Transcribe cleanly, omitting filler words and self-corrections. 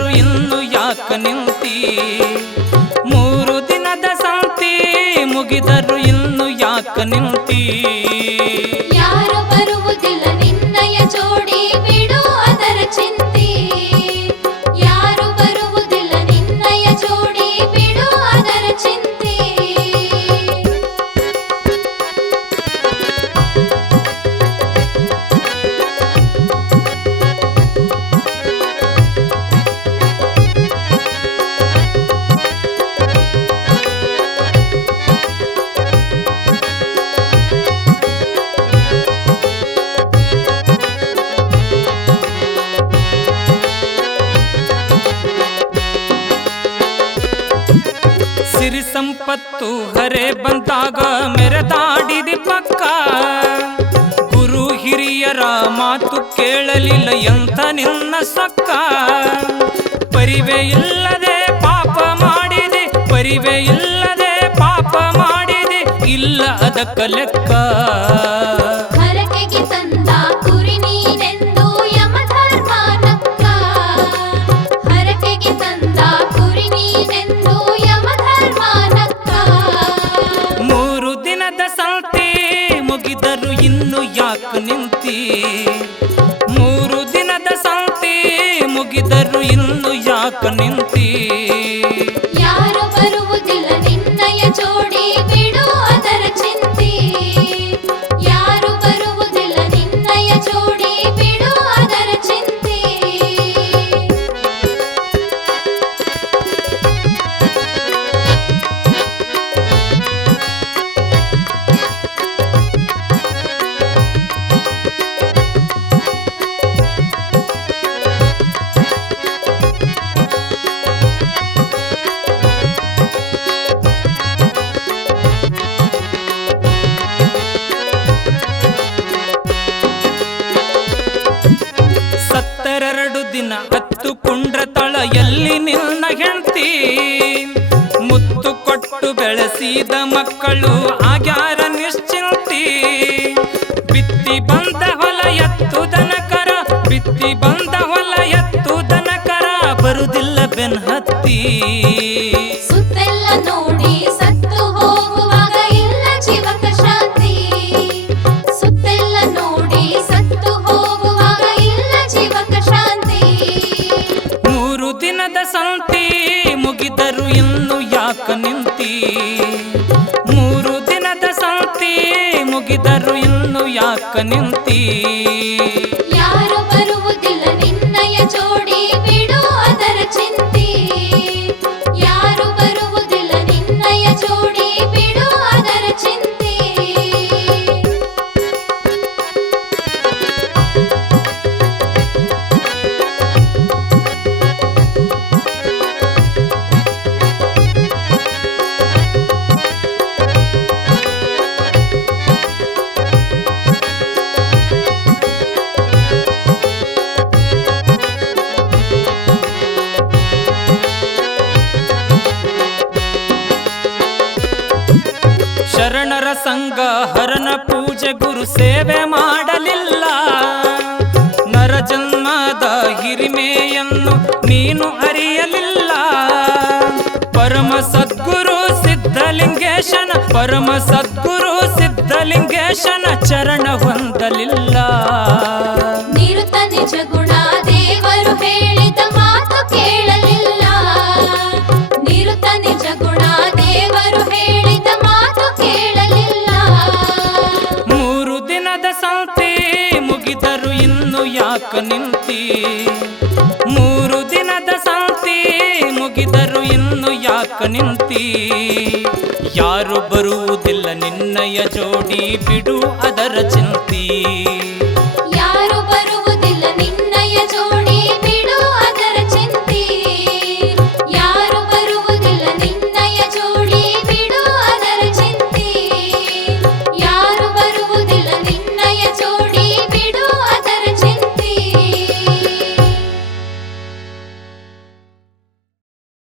ಮುಗಿದರು ಇನ್ನು ಯಾಕ ನಿಂತಿ. 3 ದಿನದ ಸಂತಿ ಮುಗಿದರು ಇನ್ನು ಯಾಕ ನಿಂತಿ. ಯಾರು ಬರುವುದಿಲ್ಲ ನಿನ್ನಯ ಜೋಡಿ ಬಿಡು ಅದರ ಚಿಂತೆ. ಯಾರು ಬರುವುದಿಲ್ಲ ನಿನ್ನಯ ಜೋಡಿ ಬಿಡು ಅದರ ಚಿಂತೆ. ಸಿರಿ ಸಂಪತ್ತು ಹರೆ ಬಂದಾಗ ಮೆರೆದಾಡಿದಿ ಪಕ್ಕ. ಗುರು ಹಿರಿಯರ ಮಾತು ಕೇಳಲಿಲ್ಲ ಎಂಥ ನಿನ್ನ ಸೊಕ್ಕ. ಪರಿವೆ ಇಲ್ಲದೆ ಪಾಪ ಮಾಡಿದೆ, ಪರಿವೆ ಇಲ್ಲದೆ ಪಾಪ ಮಾಡಿದೆ, ಇಲ್ಲ ಅದಕ್ಕ ಲೆಕ್ಕ. ಹರಕೆಗೆ ತಂದ ಕುರಿ ನೀನೆಂದು ಯಮಧರ್ಮನಕ್ಕ. ಹರಕೆಗೆ ತಂದ ಕುರಿ ನೀನೆಂದು ಯಮಧರ್ಮನಕ್ಕ. 3 ದಿನದ ಸಂತಿ ಮುಗಿದರು ಇನ್ನು ಯಾಕ ನಿಂತಿ. 3 ದಿನದ ಸಂತಿ ಮುಗಿದರು ಇನ್ನು ಯಾಕ ನಿಂತಿ. ಯಾರು ಬರುವುದಿಲ್ಲ ನಿನ್ನಯ ಜೋಡಿ ಬಿಡು ಅದರ ಚಿಂತೆ. ಯಾರು ಬರುವುದಿಲ್ಲ ನಿನ್ನಯ ಜೋಡಿ ಬಿಡು ಅದರ ಚಿಂತೆ. ಸತ್ತರೆರಡು ದಿನ ಹತ್ತು ಕುಂಡ್ರ ತಳ ಎಲ್ಲಿ ನಿನ್ನ ಹೆಂಡ್ತಿ. ಮುತ್ತು ಕೊಟ್ಟು ಬೆಳೆಸಿದ ಮಕ್ಕಳು ಆಗ್ಯಾರ ನಿಶ್ಚಿಂತಿ. ಬಿತ್ತಿ ಬಂದ ಹೊಲ ಎತ್ತು ದನಕರ, ಬಿತ್ತಿ ಬಂದ ಹೊಲ ಎತ್ತು ದನಕರ, ಬರುದಿಲ್ಲ ಬೆನ್ಹತ್ತಿ. ಸುತ್ತೆಲ್ಲ ನೋಡಿ ಸತ್ತು ಹೋಗುವಾಗ ಇಲ್ಲ ಜೀವಕ ಶಾಂತಿ. ಸುತ್ತೆಲ್ಲ ನೋಡಿ ಸತ್ತು ಹೋಗುವಾಗ ಇಲ್ಲ ಜೀವಕ ಶಾಂತಿ. 3 ದಿನದ ಸಂತಿ ಮುಗಿದರು ಇನ್ನು ಯಾಕ ನಿಂತಿ. 3 ದಿನದ ಸಂತಿ ಮುಗಿದರು ಇನ್ನು ಯಾಕ ನಿಂತಿ. ಯಾರು ಬರುವುದಿಲ್ಲ ನಿನ್ನಯ ಜೋಡಿ ಬಿಡು ಅದರ ಚಿಂತೆ. ಯಾರು ಬರುವುದಿಲ್ಲ ನಿನ್ನಯ ಜೋಡಿ ಬಿಡು ಅದರ ಚಿಂತೆ. ಶರಣರ ಸಂಘ ಹರನ ಪೂಜೆ ಗುರು ಸೇವೆ ಮಾಡಲಿಲ್ಲ. ನರ ಜನ್ಮದ ಹಿರಿಮೆಯನ್ನು ನೀನು ಅರಿಯಲಿಲ್ಲ. ಪರಮ ಸದ್ಗುರು ಸಿದ್ಧಲಿಂಗೇಶನ, ಪರಮ ಸದ್ಗುರು ಸಿದ್ಧಲಿಂಗೇಶನ ಚರಣ ಹೊಂದಲಿಲ್ಲ. ನಿರುತ ನಿಜ ಗುಣ ದೇವರು ಹೇಳಿದ ಮಾತು ಕೇಳಲಿಲ್ಲ. ನಿರುತ ನಿಜ ಗುಣ ದೇವರು ಹೇಳಿದ ಮಾತು ಕೇಳಲಿಲ್ಲ. 3 ದಿನದ ಸಂತಿ ಮುಗಿದರು ಇನ್ನು ಯಾಕ ನಿಂತಿ. 3 ದಿನದ ಸಂತಿ ಮುಗಿದರು ಇನ್ನು ಯಾಕ ನಿಂತಿ. ಯಾರು ಬರುವುದಿಲ್ಲ ನಿನ್ನಯ ಜೋಡಿ ಬಿಡು ಅದರ ಚಿಂತಿ.